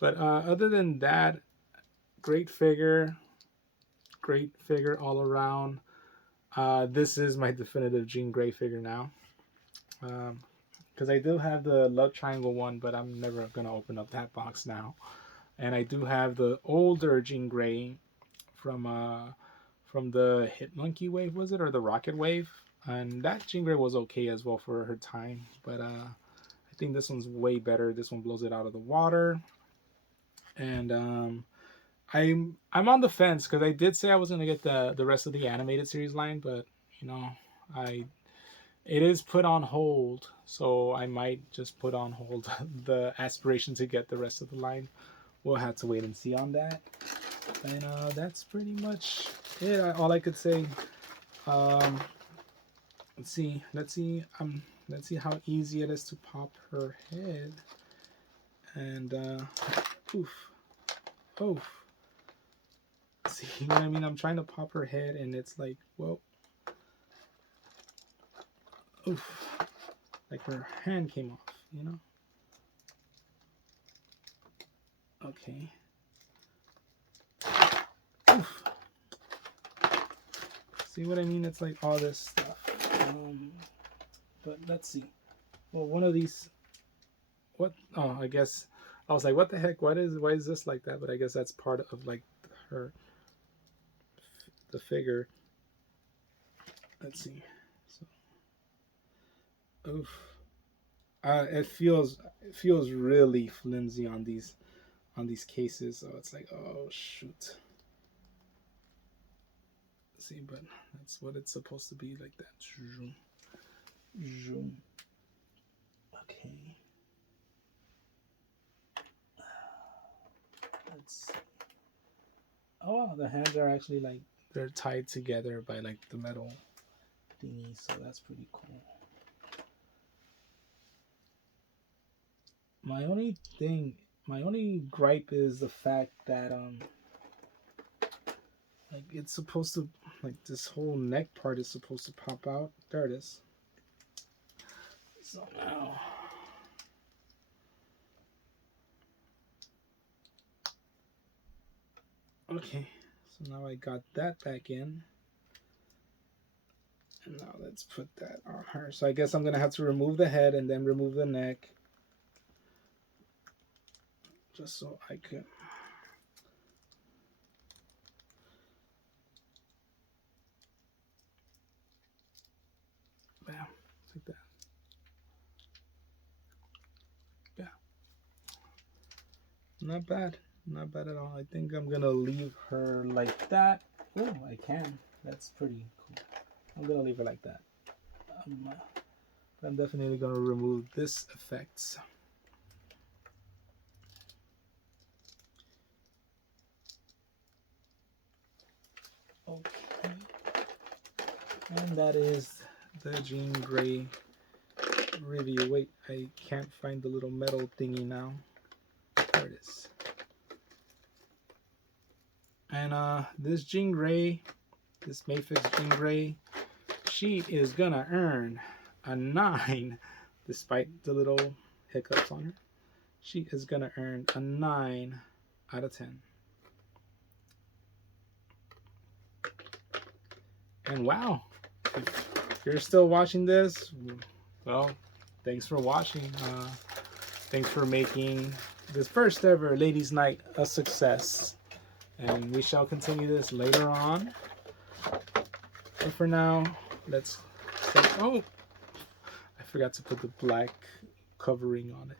But other than that, great figure all around. This is my definitive Jean Grey figure now. Because I do have the Love Triangle one, but I'm never going to open up that box now. And I do have the older Jean Grey from the Hit Monkey Wave, was it? Or the Rocket Wave? And that Jean Grey was okay as well for her time. But I think this one's way better. This one blows it out of the water. And I'm on the fence because I did say I was gonna get the rest of the animated series line, but you know, it is put on hold, so I might just put on hold the aspiration to get the rest of the line. We'll have to wait and see on that. And that's pretty much it. All I could say. Let's see how easy it is to pop her head. And oof. See, you know what I mean? I'm trying to pop her head, and it's like, whoa. Oof. Like her hand came off, you know? Okay. Oof. See what I mean? It's like all this stuff. But let's see. Well, one of these. What? Oh, I guess I was like, what the heck? Why is this like that? But I guess that's part of like the figure. Let's see. So, oof. It feels really flimsy on these cases. So it's like, oh shoot. See, but that's what it's supposed to be, like that. Okay. Let's see. Oh wow, the hands are actually like they're tied together by like the metal thingy, so that's pretty cool. My only gripe is the fact that like it's supposed to, like this whole neck part is supposed to pop out. There it is. So now okay, so now I got that back in. And now let's put that on her. So I guess I'm gonna have to remove the head and then remove the neck. Just so I could. Bam, like that. Yeah. Not bad. Not bad at all. I think I'm gonna leave her like that. Oh, I can. That's pretty cool. I'm gonna leave her like that. I'm definitely gonna remove this effects. Okay. And that is the Jean Grey review. Wait, I can't find the little metal thingy now. There it is. And this Jean Grey, this Mafex Jean Grey, she is gonna earn a 9, despite the little hiccups on her. She is gonna earn a 9 out of 10. And wow, if you're still watching this, well, thanks for watching. Thanks for making this first ever Ladies Night a success. And we shall continue this later on. But for now, let's say, oh, I forgot to put the black covering on it.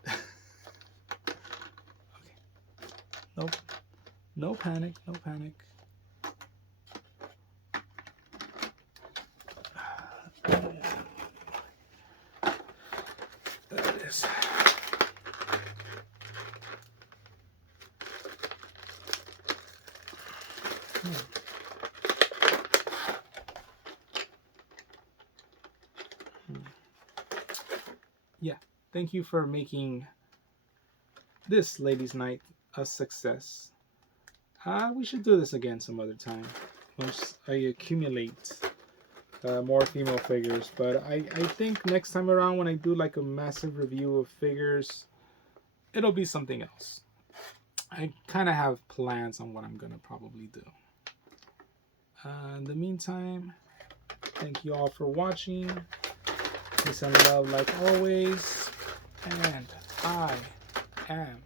Okay. Nope. No panic, no panic. There it is. Yeah, thank you for making this Ladies Night a success. We should do this again some other time once I accumulate more female figures. But I think next time around when I do like a massive review of figures, it'll be something else. I kind of have plans on what I'm gonna probably do. In the meantime, thank you all for watching. Peace and love like always. And I am